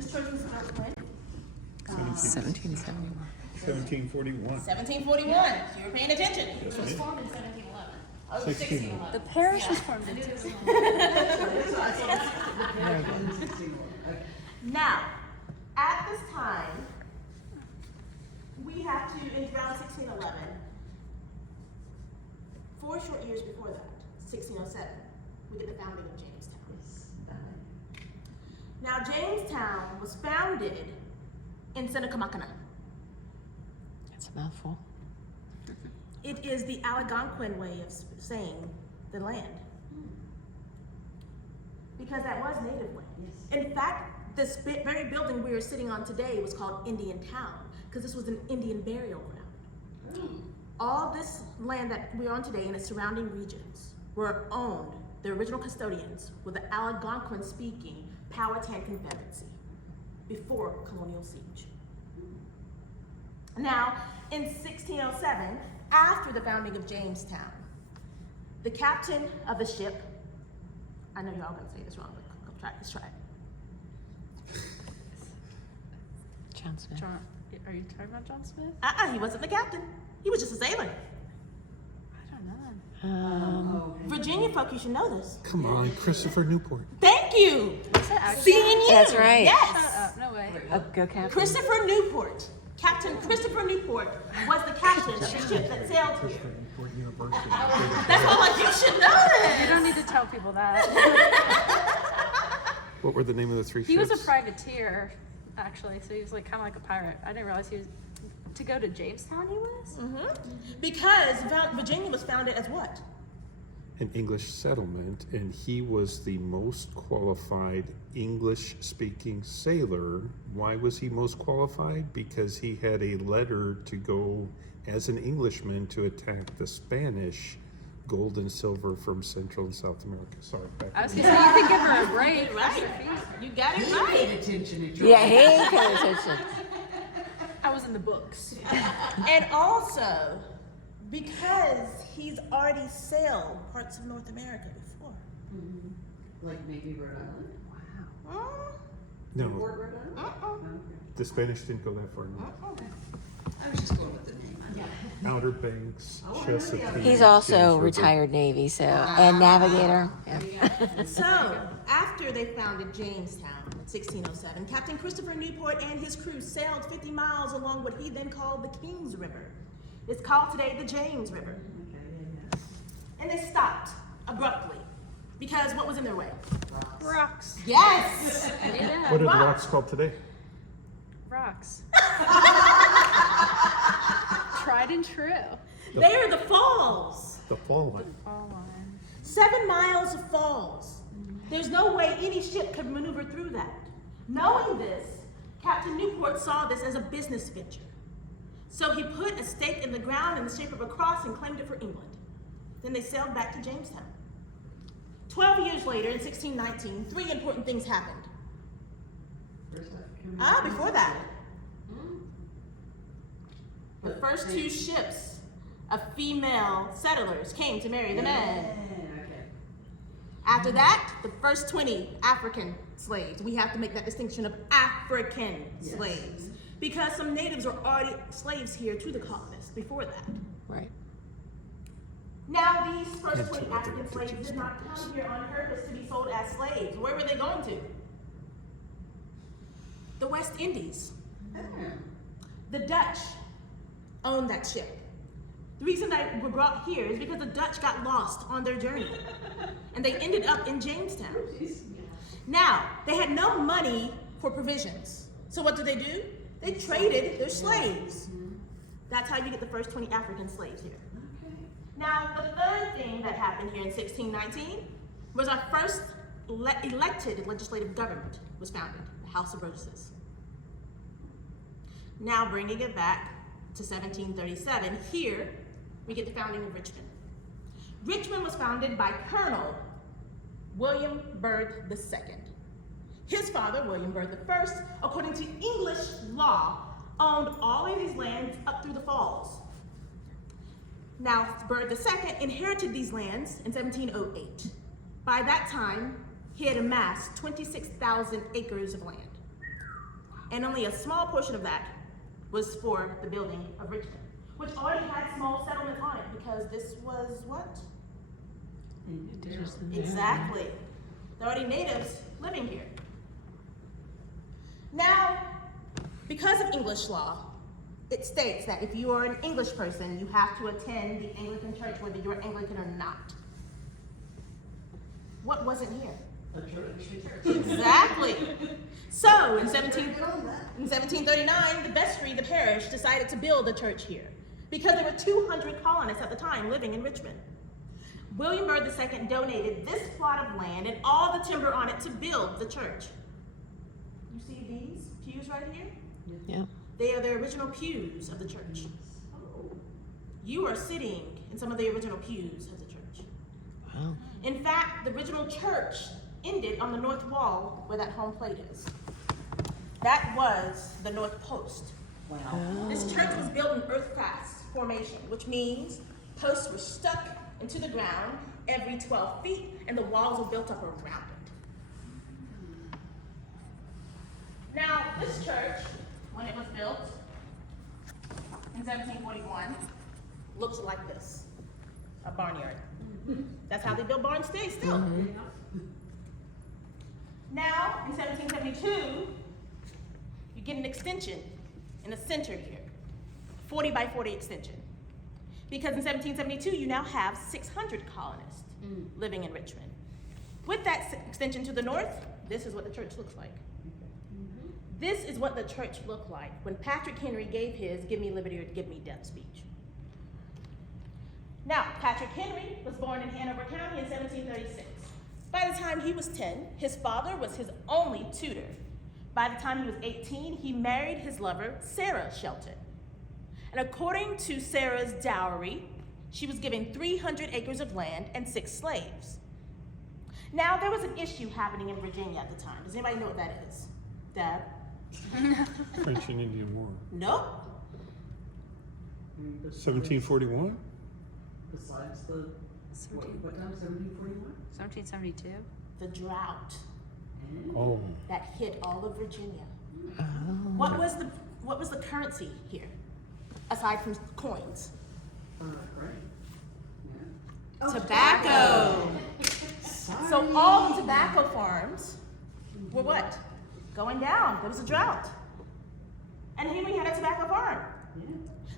This church was built when? 1771. 1741. 1741. So you were paying attention. Yes, It was ma'am. formed in 1711. Oh, 1611. The parish was formed in Now, at this time, we have to, in around 1611, 4 short years before that, 1607, we get the founding of Jamestown. Now, Jamestown was founded in Seneca. That's a mouthful. It is the Algonquin way of saying the land. Because that was native land. In fact, this very building we are sitting on today was called Indian Town, because this was an Indian burial ground. All this land that we're on today and its surrounding regions were owned, the original custodians were the Algonquin-speaking Powhatan Confederacy before colonial siege. Now, in 1607, after the founding of Jamestown, the captain of the ship, I know you're all gonna say this wrong, but let's try it. John Smith. Are you talking about John Smith? He wasn't the captain. He was just a sailor. I don't know. Virginia folk, you should know this. Come on, Christopher Newport. Thank you. What's that actually? Seeing you. That's right. Yes. Shut up, no way. Go Captain. Christopher Newport. Captain Christopher Newport was the captain of the ship that sailed here. Newport University. That's why I'm like, you should know You this. don't need to tell people that. What were the name of the three He ships? was a privateer, actually, so he was like kind of like a pirate. I didn't realize he was to go to Jamestown. He was. Because Virginia was founded as what? An English settlement, and he was the most qualified English-speaking sailor. Why was he most qualified? Because he had a letter to go as an Englishman to attack the Spanish gold and silver from Central and South America. Sorry, back I was gonna say you could give her a break. Right. You got it right. Yeah, he ain't paying attention. I was in the books. And also, because he's already sailed parts of North America before. Like maybe Rhode Island? No, Rhode Island? the Spanish didn't go that far north. I was just going with the name. Outer Banks, Chesapeake. He's also James River. retired Navy, so and navigator. Yeah. So, after they founded Jamestown in 1607, Captain Christopher Newport and his crew sailed 50 miles along what he then called the Kings River. It's called today the James River. And they stopped abruptly because what was in their way? Rocks. Yes! I knew that. What are the Wow. rocks called today? Rocks. Tried and true. They are the falls. The Fallen. All on. 7 miles of falls. There's no way any ship could maneuver through that. Knowing this, Captain Newport saw this as a business venture. So he put a stake in the ground in the shape of a cross and claimed it for England. Then they sailed back to Jamestown. 12 years later, in 1619, 3 important things happened. Before that. The first 2 ships of female settlers came to marry the men. After that, the first 20 African slaves. We have to make that distinction of African slaves. Because some natives were already slaves here to the colonists before that. Right. Now, these first 20 African slaves did not come here on purpose to be sold as slaves. Where were they going to? The West Indies. The Dutch owned that ship. The reason they were brought here is because the Dutch got lost on their journey. And they ended up in Jamestown. Now, they had no money for provisions. So what did? They traded their slaves. That's how you get the first 20 African slaves here. Now, the third thing that happened here in 1619 was our first elected legislative government was founded, the House of Burgesses. Now, bringing it back to 1737, here we get the founding of Richmond. Richmond was founded by Colonel William Byrd II. His father, William Byrd I, according to English law, owned all of these lands up through the falls. Now, Byrd II inherited these lands in 1708. By that time, he had amassed 26,000 acres of land. and only a small portion of that was for the building of Richmond, which already had small settlements on it because this was what? Exactly. There are already natives living here. Now, because of English law, it states that if you are an English person, you have to attend the Anglican church whether you're Anglican or not. What wasn't here? A church. Exactly. So, in 1739, the vestry, the parish, decided to build a church here because there were 200 colonists at the time living in Richmond. William Byrd II donated this plot of land and all the timber on it to build the church. You see these pews right here? Yeah. They are the original pews of the church. You are sitting in some of the original pews of the church. Wow. In fact, the original church ended on the north wall where that home plate is. That was the north post. Wow. This church was built in earth-fast formation, which means posts were stuck into the ground every 12 feet, and the walls were built up around it. Now, this church, when it was built in 1741, looks like this, a barnyard. That's how they build barns today still. Now, in 1772, you get an extension in the center here, 40 by 40 extension. Because in 1772, you now have 600 colonists living in Richmond. With that extension to the north, this is what the church looks like. This is what the church looked like when Patrick Henry gave his "Give me liberty or give me death" speech. Now, Patrick Henry was born in Hanover County in 1736. By the time he was 10, his father was his only tutor. By the time he was 18, he married his lover, Sarah Shelton. And according to Sarah's dowry, she was given 300 acres of land and 6 slaves. Now, there was an issue happening in Virginia at the time. Does anybody know what that is? Dad? French and Indian War. Nope. 1741? Besides the, what time, 1741? 1772. The drought Oh, that hit all of Virginia. Oh. What was the currency here, aside from coins? Right. Yeah. Tobacco. So all the tobacco farms were what? Going down. There was a drought. And Henry had a tobacco farm. Yeah.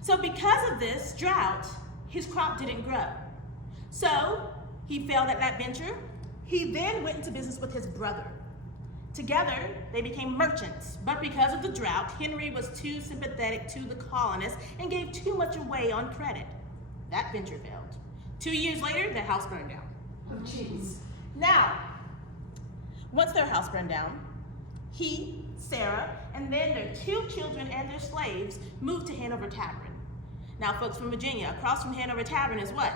So because of this drought, his crop didn't grow. So he failed at that venture. He then went into business with his brother. Together, they became merchants. But because of the drought, Henry was too sympathetic to the colonists and gave too much away on credit. That venture failed. 2 years later, their house burned down. Oh, jeez. Now, once their house burned down, he, Sarah, and then their 2 children and their slaves moved to Hanover Tavern. Now, folks from Virginia, across from Hanover Tavern is what?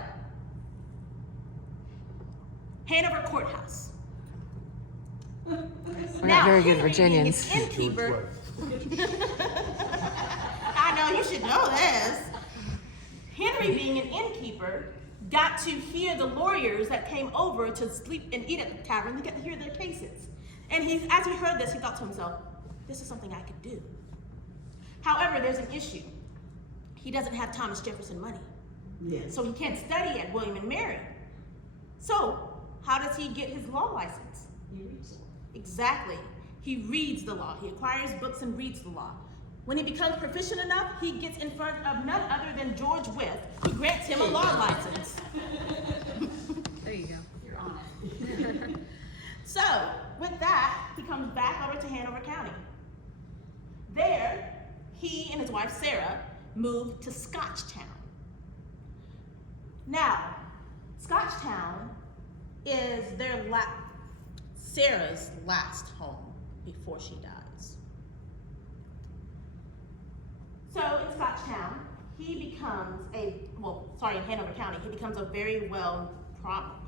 Hanover Courthouse. We're not very good Virginians. Being an innkeeper, I know, you should know this. Henry, being an innkeeper, got to hear the lawyers that came over to sleep and eat at the tavern. They got to hear their cases. And as he heard this, he thought to himself, this is something I could do. However, there's an issue. He doesn't have Thomas Jefferson money. Yes. So he can't study at William and Mary. So how does he get his law license? He reads it. Exactly. He reads the law. He acquires books and reads the law. When he becomes proficient enough, he gets in front of none other than George Wythe, who grants him a law license. There you go. You're on it. So, with that, he comes back over to Hanover County. There, he and his wife Sarah moved to Scotchtown. Now, Scotchtown is Sarah's last home before she dies. So in Scotchtown, he becomes in Hanover County, he becomes a very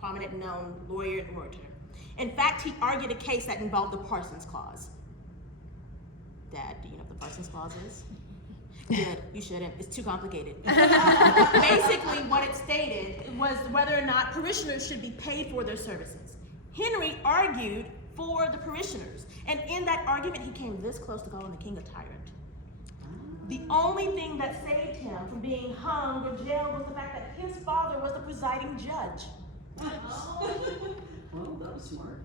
prominent known lawyer and orator. In fact, he argued a case that involved the Parsons Clause. Dad, do you know what the Parsons Clause is? Good, you shouldn't, it's too complicated. Basically, what it stated was whether or not parishioners should be paid for their services. Henry argued for the parishioners. And in that argument, he came this close to calling the king a tyrant. The only thing that saved him from being hung or jailed was the fact that his father was the presiding judge. Well, that was smart.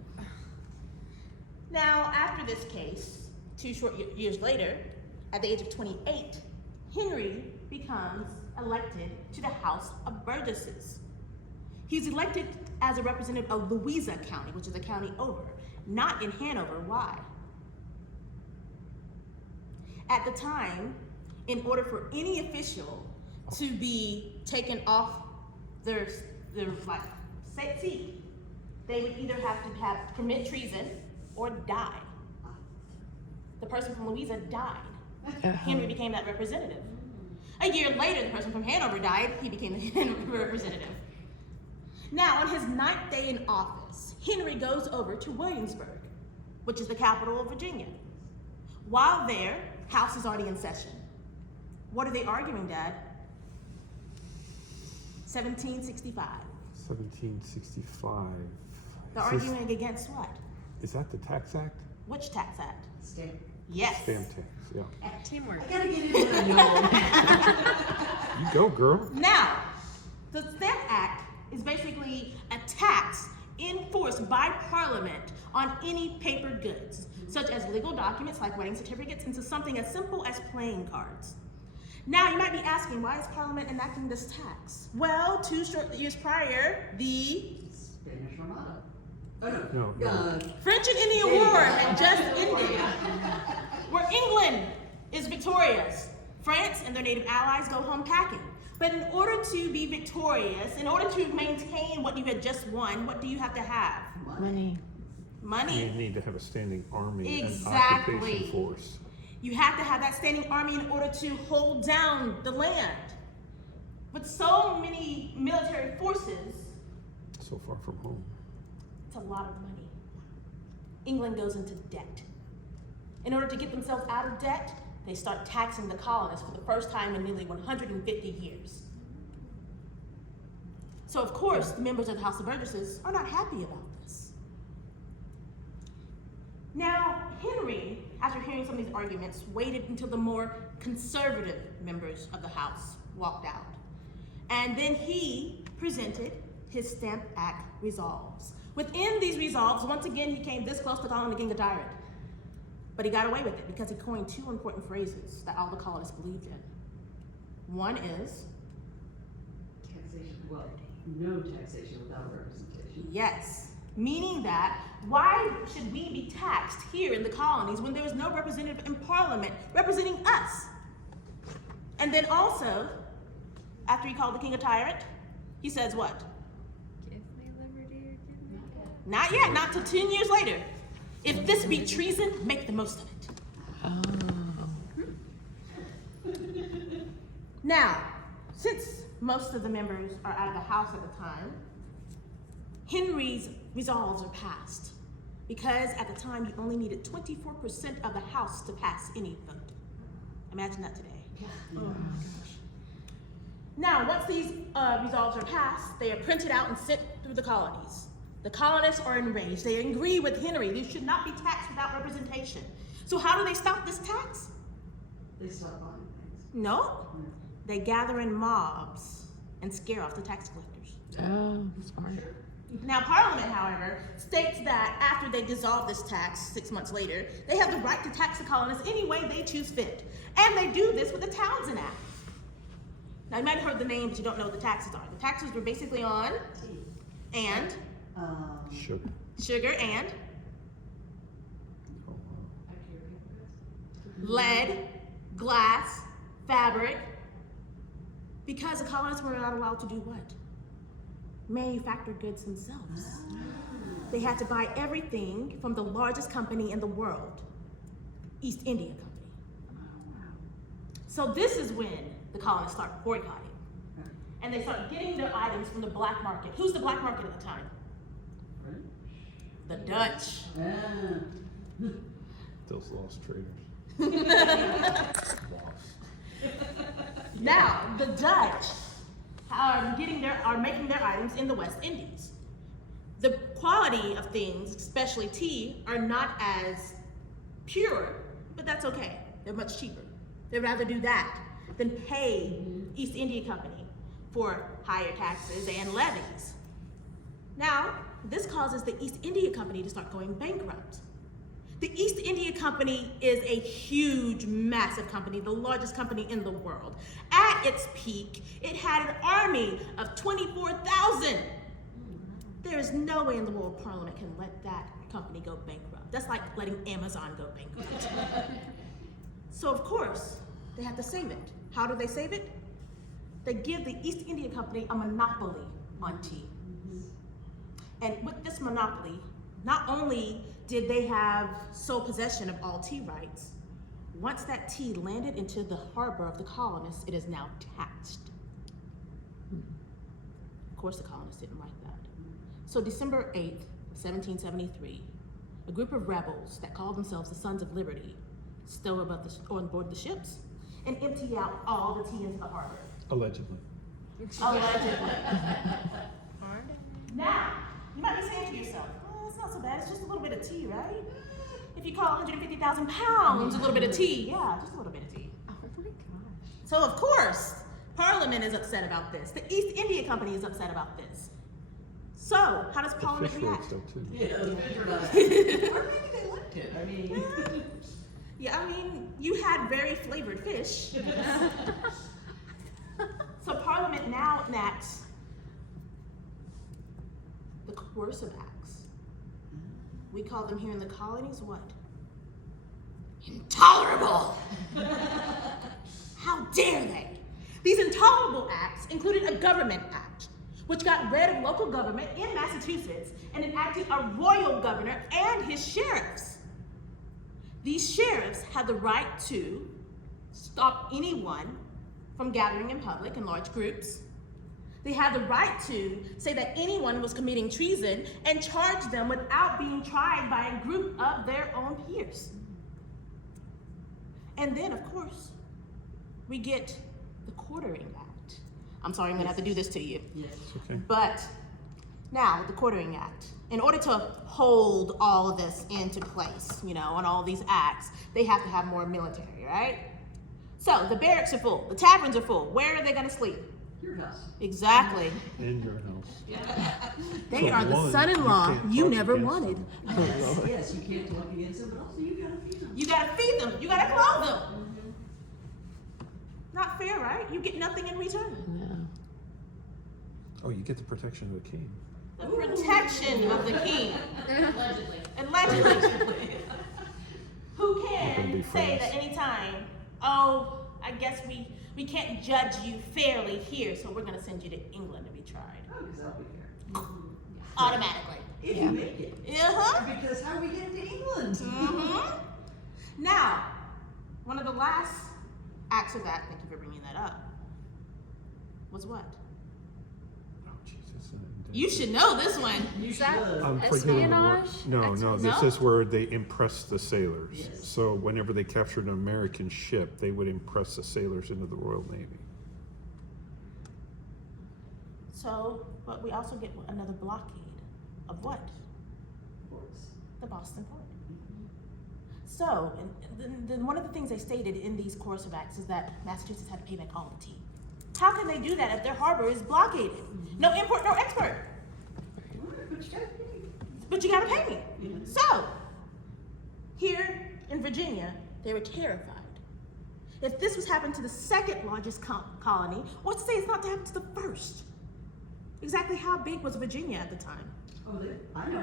Now, after this case, 2 short years later, at the age of 28, Henry becomes elected to the House of Burgesses. He's elected as a representative of Louisa County, which is a county over, not in Hanover. Why? At the time, in order for any official to be taken off their seat, they would either have to commit treason or die. The person from Louisa died. Henry became that representative. A year later, the person from Hanover died. He became the Hanover representative. Now, on his 9th day in office, Henry goes over to Williamsburg, which is the capital of Virginia. While there, House is already in session. What are they arguing, Dad? 1765. 1765. They're arguing against what? Is that the Tax Act? Which tax act? Stamp. Yes. Stamp tax, yeah. Teamwork. I gotta get into what I know. You go, girl. Now, the Stamp Act is basically a tax enforced by Parliament on any paper goods, such as legal documents like wedding certificates, into something as simple as playing cards. Now, you might be asking, why is Parliament enacting this tax? Well, 2 short years prior, the Spanish Armada. Oh, No, no. no. French and Indian War had just ended, where England is victorious. France and their native allies go home packing. But in order to be victorious, in order to maintain what you had just won, what do you have to have? Money. You Money. need to have a standing army Exactly. and occupation force. You have to have that standing army in order to hold down the land. With so many military forces, So far from home. it's a lot of money. England goes into debt. In order to get themselves out of debt, they start taxing the colonists for the first time in nearly 150 years. So of course, the members of the House of Burgesses are not happy about this. Now, Henry, after hearing some of these arguments, waited until the more conservative members of the House walked out. And then he presented his Stamp Act resolves. Within these resolves, once again, he came this close to calling the king a tyrant. But he got away with it because he coined 2 important phrases that all the colonists believed in. One is, Taxation. Well, no taxation without representation. yes, meaning that why should we be taxed here in the colonies when there is no representative in Parliament representing us? And then also, after he called the king a tyrant, he says what? Give me liberty or give me death. Not yet, not till 10 years later. If this be treason, make the most of it. Oh. Now, since most of the members are out of the House at the time, Henry's resolves are passed because at the time you only needed 24% of the House to pass any vote. Imagine that today. Oh my gosh. Now, once these resolves are passed, they are printed out and sent through the colonies. The colonists are enraged. They agree with Henry. They should not be taxed without representation. So how do they stop this tax? They stop buying things. No. They gather in mobs and scare off the tax collectors. Oh, smart. Now, Parliament, however, states that after they dissolve this tax 6 months later, they have the right to tax the colonists any way they choose fit. And they do this with the Townshend Act. Now, you might have heard the name, but you don't know what the taxes are. The taxes were basically on Tea. and Sugar. sugar and Oh, wow. lead, glass, fabric, because the colonists were not allowed to do what? Manufacture goods themselves. They had to buy everything from the largest company in the world, East India Company. So this is when the colonists start boycotting. And they start getting their items from the black market. Who's the black market at the time? Right? The Dutch. Those lost traders. Lost. Now, the Dutch are making their items in the West Indies. The quality of things, especially tea, are not as pure, but that's okay. They're much cheaper. They'd rather do that than pay East India Company for higher taxes and levies. Now, this causes the East India Company to start going bankrupt. The East India Company is a huge, massive company, the largest company in the world. At its peak, it had an army of 24,000. There is no way in the world Parliament can let that company go bankrupt. That's like letting Amazon go bankrupt. So of course, they have to save it. How do they save it? They give the East India Company a monopoly on tea. And with this monopoly, not only did they have sole possession of all tea rights, once that tea landed into the harbor of the colonists, it is now taxed. Of course, the colonists didn't like that. So December 8th, 1773, a group of rebels that called themselves the Sons of Liberty stow on board the ships and empty out all the tea into the harbor. Allegedly. Allegedly. Now, you might be saying to yourself, oh, it's not so bad, it's just a little bit of tea, right? If you call 150,000 pounds a little bit of tea, yeah, just a little bit of tea. Oh my gosh. So of course, Parliament is upset about this. The East India Company is upset about this. So, how does The Parliament fish were react? upset too. Yeah, the fish were not. Or maybe they liked it. I mean. Yeah, I mean, you had very flavored fish. So Parliament now enacts the coercive acts. We call them here in the colonies what? Intolerable! How dare they? These intolerable acts included a government act, which got rid of local government in Massachusetts and enacted a royal governor and his sheriffs. These sheriffs had the right to stop anyone from gathering in public in large groups. They had the right to say that anyone was committing treason and charge them without being tried by a group of their own peers. And then, of course, we get the Quartering Act. I'm sorry, I'm gonna have to do this to you. Yes. Okay. But now, the Quartering Act. In order to hold all of this into place, you know, and all these acts, they have to have more military, right? So the barracks are full, the taverns are full. Where are they gonna sleep? Your house. Exactly. In your house. They So are the one, son-in-law you can't you talk never against wanted. them. Yes, you can't talk against them, but also you gotta feed them. You gotta feed them, you gotta clothe them. Not fair, right? You get nothing in return. Oh, you get the protection of the king. The protection of the king. Allegedly. Allegedly. Who We're gonna can be say friends. that anytime, oh, I guess we can't judge you fairly here, so we're gonna send you to England to be tried. Oh, because I'll be there. Automatically. If you make it. Uh-huh. Because how are we getting to England? Mm-hmm. Now, one of the last acts of that, thank you for bringing that up, was what? Oh, Jesus. You should know this one. You Is that- should. I'm forgetting the word. Espionage? No, this No? is where they impress the sailors. Yes. So whenever they captured an American ship, they would impress the sailors into the Royal Navy. So, but we also get another blockade of what? Ports. The Boston Port. So, and then one of the things they stated in these coercive acts is that Massachusetts had to pay back all the tea. How can they do that if their harbor is blockaded? No import, no export. But you gotta feed. But you gotta pay me. So, here in Virginia, they were terrified. If this was happening to the second largest colony, what's to say it's not to happen to the first? Exactly how big was Virginia at the time? Oh, I know.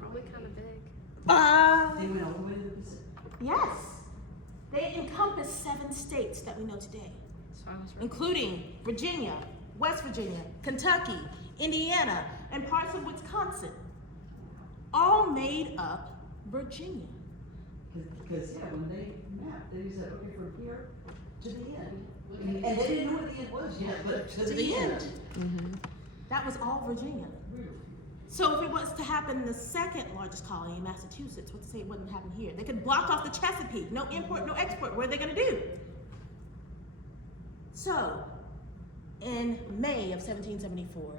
Probably kind of big. They went all the way to the Pacific. Yes. They encompass 7 states that we know today, So I was right. including Virginia, West Virginia, Kentucky, Indiana, and parts of Wisconsin. All made up Virginia. Because, yeah, when they mapped, they said, okay, from here to the end. And they didn't know what the end was yet, but to the end. That was all Virginia. So if it was to happen in the second largest colony in Massachusetts, what's to say it wouldn't happen here? They could block off the Chesapeake, no import, no export. What are they gonna do? So, in May of 1774,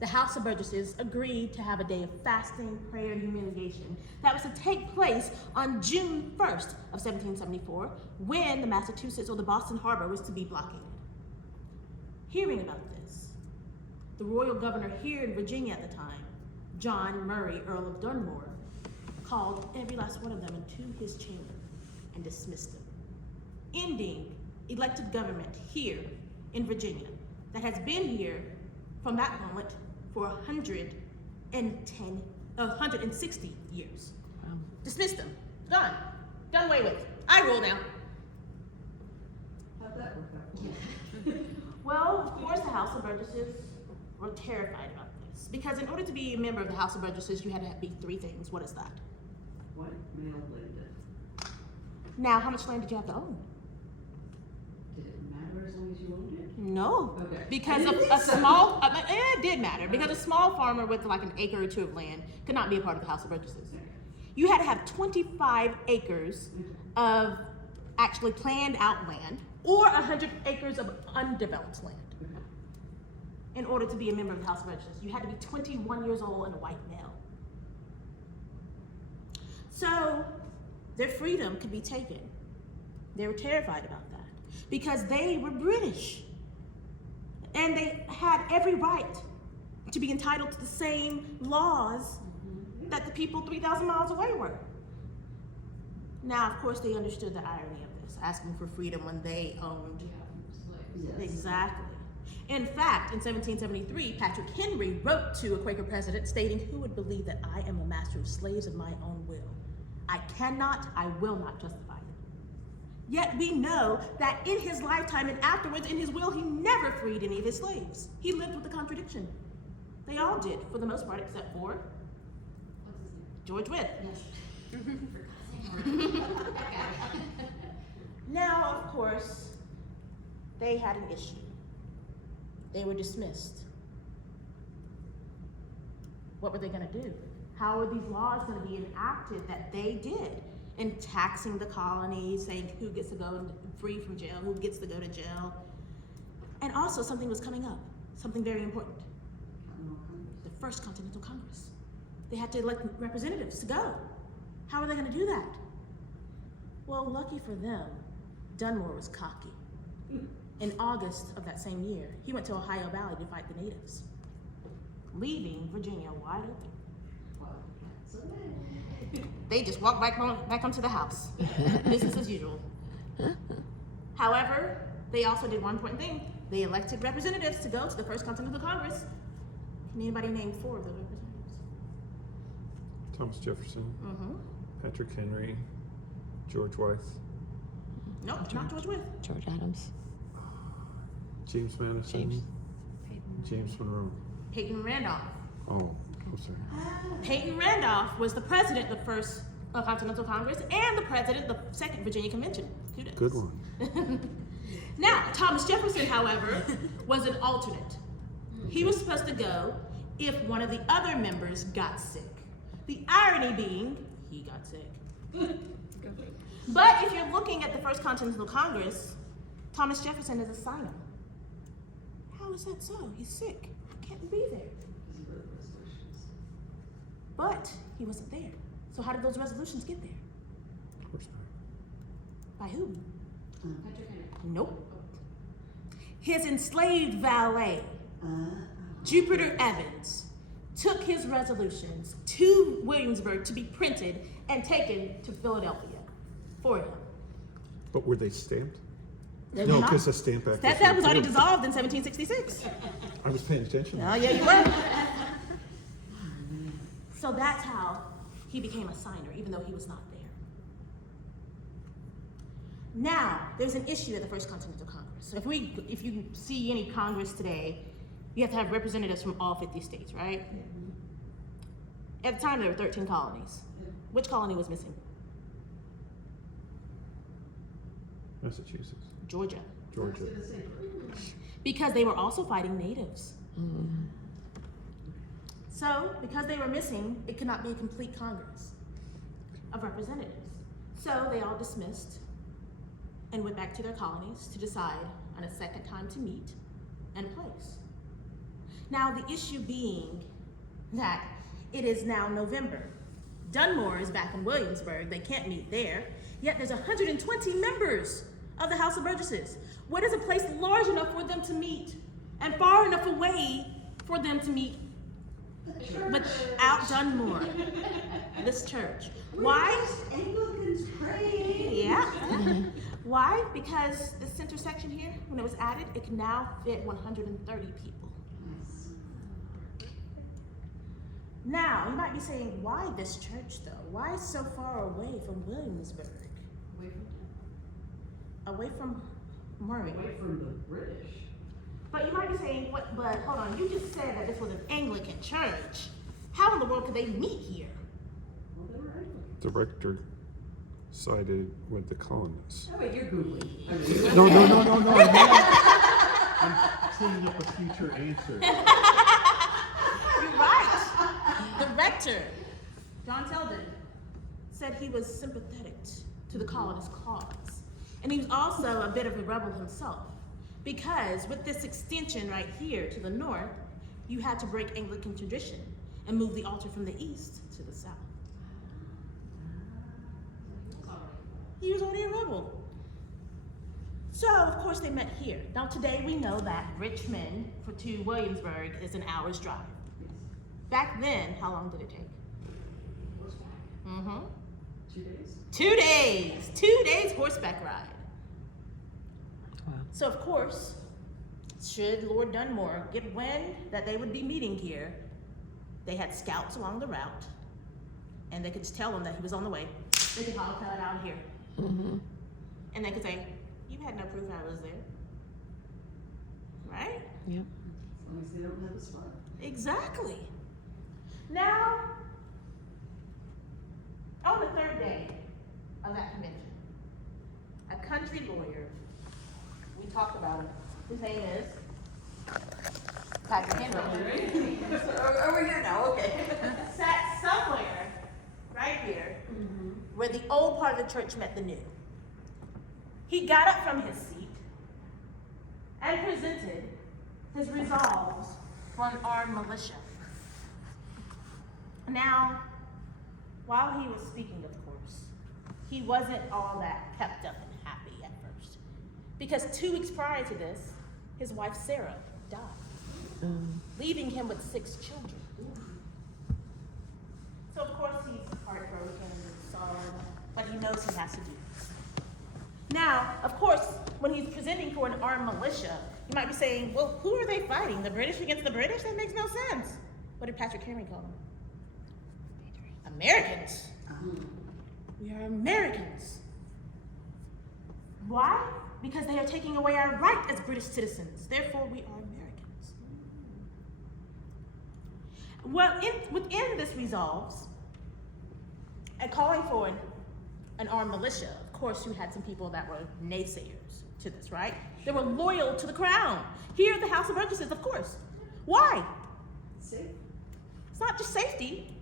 the House of Burgesses agreed to have a day of fasting, prayer, and humiliation that was to take place on June 1st of 1774, when the Massachusetts or the Boston Harbor was to be blockaded. Hearing about this, the royal governor here in Virginia at the time, John Murray, Earl of Dunmore, called every last one of them into his chamber and dismissed them, ending elected government here in Virginia that has been here from that moment for 160 years. Wow. Dismissed them. Done. Done away with. I rule now. How'd that work out? Well, of course, the House of Burgesses were terrified about this, because in order to be a member of the House of Burgesses, you had to be three things. What is that? What? Male landed. Now, how much land did you have to own? Did it matter as long as you owned it? No, Okay. because I of didn't a think so. small, it did matter, because a small farmer with like an acre or two of land could not be a part of the House of Burgesses. You had to have 25 acres of actually planned out land, or 100 acres of undeveloped land. In order to be a member of the House of Burgesses, you had to be 21 years old and a white male. So their freedom could be taken. They were terrified about that because they were British and they had every right to be entitled to the same laws that the people 3,000 miles away were. Now, of course, they understood the irony of this, asking for freedom when they owned. Yes. Exactly. In fact, in 1773, Patrick Henry wrote to a Quaker president stating, "Who would believe that I am a master of slaves of my own will? I cannot, I will not justify it." Yet we know that in his lifetime and afterwards in his will, he never freed any of his slaves. He lived with the contradiction. They all did, for the most part, except for George Wythe. Now, of course, they had an issue. They were dismissed. What were they going to do? How were these laws going to be enacted that they did in taxing the colonies, saying who gets to go free from jail, who gets to go to jail? And also something was coming up, something very important. The First Continental Congress. They had to elect representatives to go. How are they going to do that? Well, lucky for them, Dunmore was cocky. In August of that same year, he went to Ohio Valley to fight the natives, leaving Virginia wide open. They just walked back onto the house. Business as usual. However, they also did one important thing. They elected representatives to go to the First Continental Congress. Can anybody name 4 of those representatives? Thomas Jefferson, Mm-hmm. Patrick Henry, George Wythe, Nope, not George Wythe. George Adams. James Madison, James Monroe. Peyton Randolph. Oh, I'm sorry. Peyton Randolph was the president of the First Continental Congress and the president of the Second Virginia Convention. Kudos. Good one. Now, Thomas Jefferson, however, was an alternate. He was supposed to go if one of the other members got sick. The irony being, he got sick. But if you're looking at the First Continental Congress, Thomas Jefferson is a signer. How is that so? He's sick. He can't be there. But he wasn't there. So how did those resolutions get there? Of course not. By who? Nope. His enslaved valet, Jupiter Evans, took his resolutions to Williamsburg to be printed and taken to Philadelphia for him. But were they stamped? They No, were not. because the Stamp Act. That was already dissolved in 1766. I was paying attention. Oh, yeah, you were. So that's how he became a signer, even though he was not there. Now, there's an issue at the First Continental Congress. So if you see any Congress today, you have to have representatives from all 50 states, right? At the time, there were 13 colonies. Which colony was missing? Massachusetts, Georgia. Georgia. Because they were also fighting natives. So, because they were missing, it could not be a complete Congress of representatives. So they all dismissed and went back to their colonies to decide on a second time to meet and a place. Now, the issue being that it is now November. Dunmore is back in Williamsburg. They can't meet there. Yet there's 120 members of the House of Burgesses. What is a place large enough for them to meet and far enough away for them to meet? But out Dunmore, this church. Why? Anglicans pray. Yeah. Why? Because the center section here, when it was added, it can now fit 130 people. Now, you might be saying, why this church though? Why so far away from Williamsburg? Away from Murray. Away from the British. But you might be saying, what, but hold on, you just said that this was an Anglican church. How in the world could they meet here? Well, they were Anglicans. The rector sided with the colonists. Oh, wait, you're Googling. No. I'm cleaning up a future answer. You're right. The rector, John Selden, said he was sympathetic to the colonist cause. And he was also a bit of a rebel himself. Because with this extension right here to the north, you had to break Anglican tradition and move the altar from the east to the south. He was already a rebel. So, of course, they met here. Now, today we know that Richmond to Williamsburg is an hour's drive. Back then, how long did it take? Mm-hmm. 2 days? 2 days. 2 days horseback ride. Wow. So, of course, should Lord Dunmore get wind that they would be meeting here, they had scouts along the route, and they could just tell them that he was on the way. They could holler it out here. Mm-hmm. And they could say, you had no proof I was there. Right? Yep. As long as they don't have a spot. Exactly. Now, on the third day of that convention, a country lawyer, we talked about him, his name is Patrick Henry, Oh, we're here now, okay. sat somewhere right here where the old part of the church met the new. He got up from his seat and presented his resolves for an armed militia. Now, while he was speaking, of course, he wasn't all that kept up and happy at first. Because 2 weeks prior to this, his wife Sarah died, leaving him with 6 children. So of course he's heartbroken and sorrow, but he knows he has to do this. Now, of course, when he's presenting for an armed militia, you might be saying, well, who are they fighting? The British against the British? That makes no sense. What did Patrick Henry call them? Americans. We are Americans. Why? Because they are taking away our right as British citizens. Therefore, we are Americans. Well, within this resolves, and calling for an armed militia, of course, you had some people that were naysayers to this, right? They were loyal to the crown. Here at the House of Burgesses, of course. Why? Safe. It's not just safety.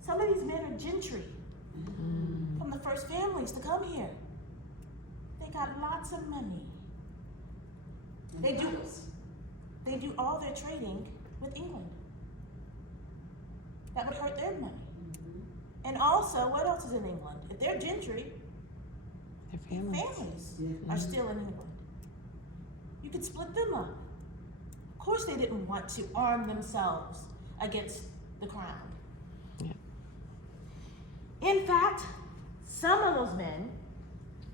Some of these men are gentry from the first families to come here. They got lots of money. They do all their trading with England. That would hurt their money. And also, what else is in England? If they're gentry, Their families. families are still in England. You could split them up. Of course they didn't want to arm themselves against the crown. Yeah. In fact, some of those men,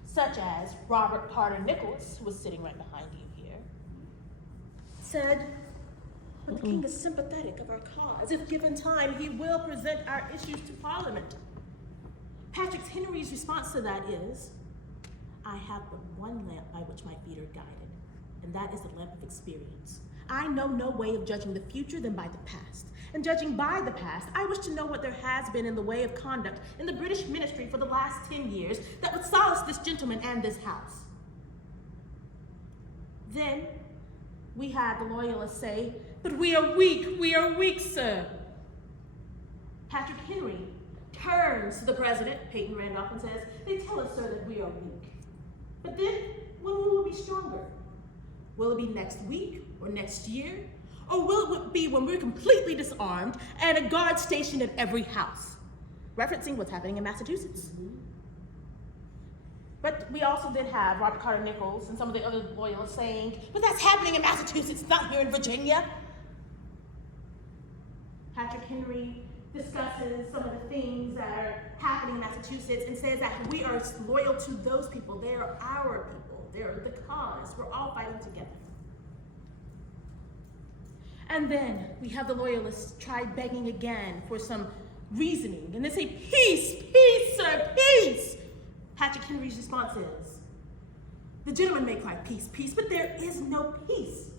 such as Robert Carter Nicholas, who was sitting right behind you here, said, but the king is sympathetic of our cause. If given time, he will present our issues to Parliament. Patrick Henry's response to that is, I have but one lamp by which my feet are guided, and that is the lamp of experience. I know no way of judging the future than by the past. And judging by the past, I wish to know what there has been in the way of conduct in the British ministry for the last 10 years that would solace this gentleman and this house. Then we had the loyalists say, but we are weak, sir. Patrick Henry turns to the president, Peyton Randolph, and says, they tell us, sir, that we are weak. But then, when we will be stronger? Will it be next week or next year? Or will it be when we're completely disarmed and a guard stationed at every house? Referencing what's happening in Massachusetts. But we also did have Robert Carter Nichols and some of the other loyalists saying, but that's happening in Massachusetts, not here in Virginia. Patrick Henry discusses some of the things that are happening in Massachusetts and says that we are loyal to those people. They are our people. They're the cause. We're all fighting together. And then we have the loyalists try begging again for some reasoning. And they say, peace, peace, sir, peace. Patrick Henry's response is, the gentleman may cry peace, peace, but there is no peace.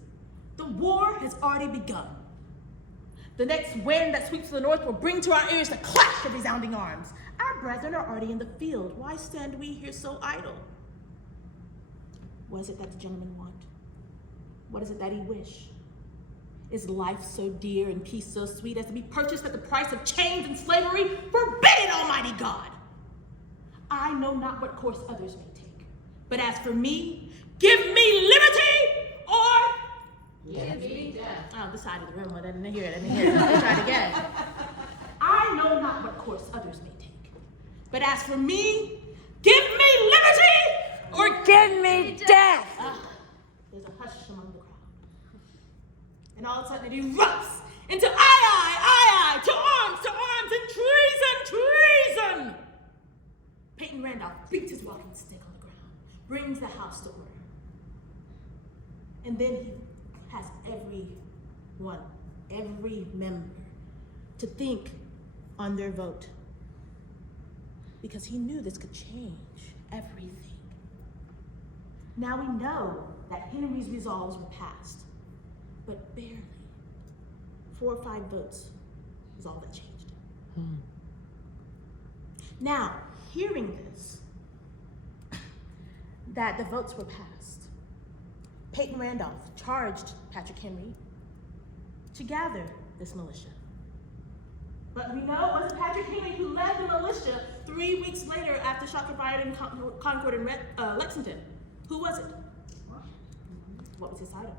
The war has already begun. The next wind that sweeps to the north will bring to our ears the clash of resounding arms. Our brethren are already in the field. Why stand we here so idle? What is it that the gentleman want? What is it that he wish? Is life so dear and peace so sweet as to be purchased at the price of chains and slavery? Forbid it, Almighty God! I know not what course others may take, but as for me, give me liberty or Give me death. oh, this side of the room, I didn't hear it. Let me try it again. I know not what course others may take, but as for me, give me liberty or Give me death! there's a hush among the crowd. And all of a sudden it erupts into aye, to arms, and treason! Peyton Randolph beats his walking stick on the ground, brings the house to order. And then he has every member to think on their vote. Because he knew this could change everything. Now we know that Henry's resolves were passed, but barely. 4 or 5 votes is all that changed. Now, hearing this, that the votes were passed, Peyton Randolph charged Patrick Henry to gather this militia. But we know it wasn't Patrick Henry who led the militia 3 weeks later after shots were fired in Concord and Lexington. Who was it? What was his title?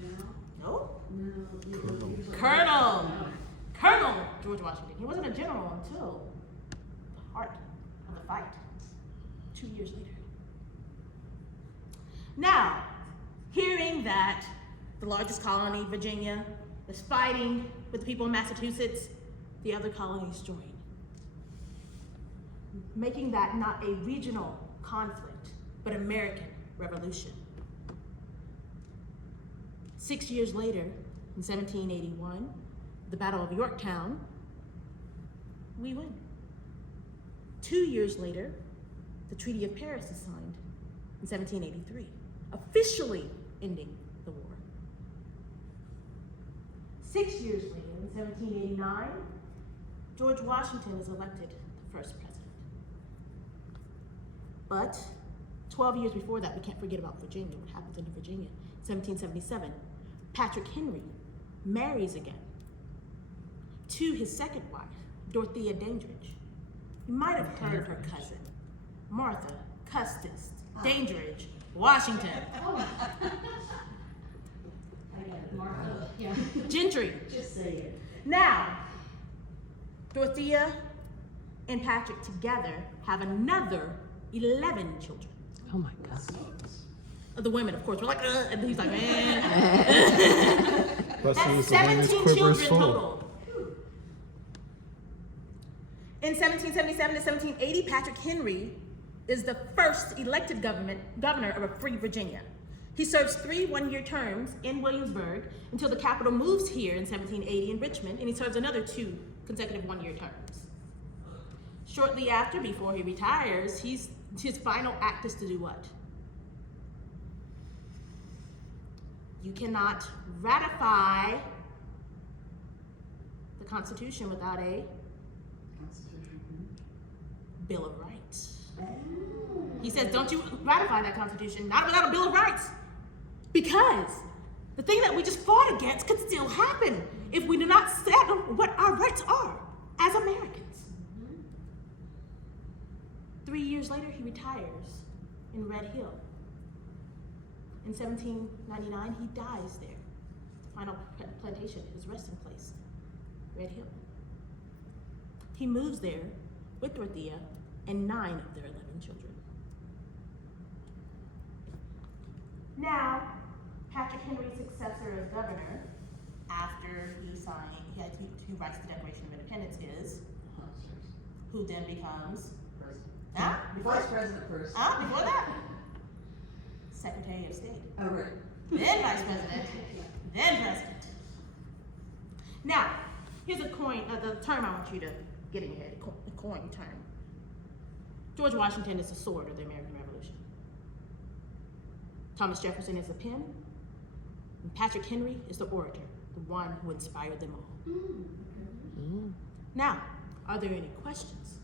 General? No? No. Colonel George Washington. He wasn't a general until the heart of the fight, 2 years later. Now, hearing that the largest colony, Virginia, was fighting with the people in Massachusetts, the other colonies joined, making that not a regional conflict, but American revolution. 6 years later, in 1781, the Battle of Yorktown, we win. 2 years later, the Treaty of Paris is signed in 1783, officially ending the war. 6 years later, in 1789, George Washington is elected the first president. But 12 years before that, we can't forget about Virginia, what happens in Virginia. 1777, Patrick Henry marries again to his second wife, Dorothea Dandridge. You might have heard of her cousin, Martha Custis Dandridge Washington. I got it, Martha. Yeah. Gentry. Just say it. Now, Dorothea and Patrick together have another 11 children. Oh my God. The women, of course, were like, and he's like, man. Plus, he was That's the one whose 17 quiver is children full. total. In 1777 to 1780, Patrick Henry is the first elected governor of a free Virginia. He serves 3 one-year terms in Williamsburg until the capital moves here in 1780 in Richmond, and he serves another 2 consecutive one-year terms. Shortly after, before he retires, his final act is to do what? You cannot ratify the Constitution without a Bill of Rights. He says, don't you ratify that Constitution, not without a Bill of Rights. Because the thing that we just fought against could still happen if we do not settle what our rights are as Americans. 3 years later, he retires in Red Hill. In 1799, he dies there. The final plantation, his resting place, Red Hill. He moves there with Dorothea and 9 of their 11 children. Now, Patrick Henry's successor as governor, after he writes the Declaration of Independence, is who then becomes Vice President first. before that, Secretary of State. Oh, right. Then Vice President, then President. Now, here's a the term I want you to get in your head, a coin term. George Washington is the sword of the American Revolution. Thomas Jefferson is the pen, and Patrick Henry is the orator, the one who inspired them all. Now, are there any questions?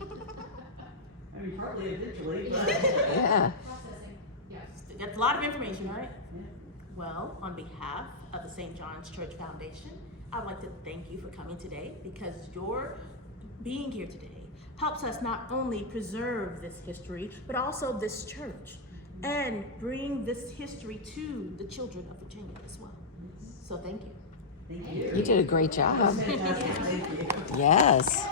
I mean, partly eventually, but. Yeah. Processing. Yes. That's a lot of information, right? Yeah. Well, on behalf of the St. John's Church Foundation, I'd like to thank you for coming today, because your being here today helps us not only preserve this history, but also this church, and bring this history to the children of Virginia as well. So thank you. Thank you. You did a great job. Fantastic, thank you. Yes.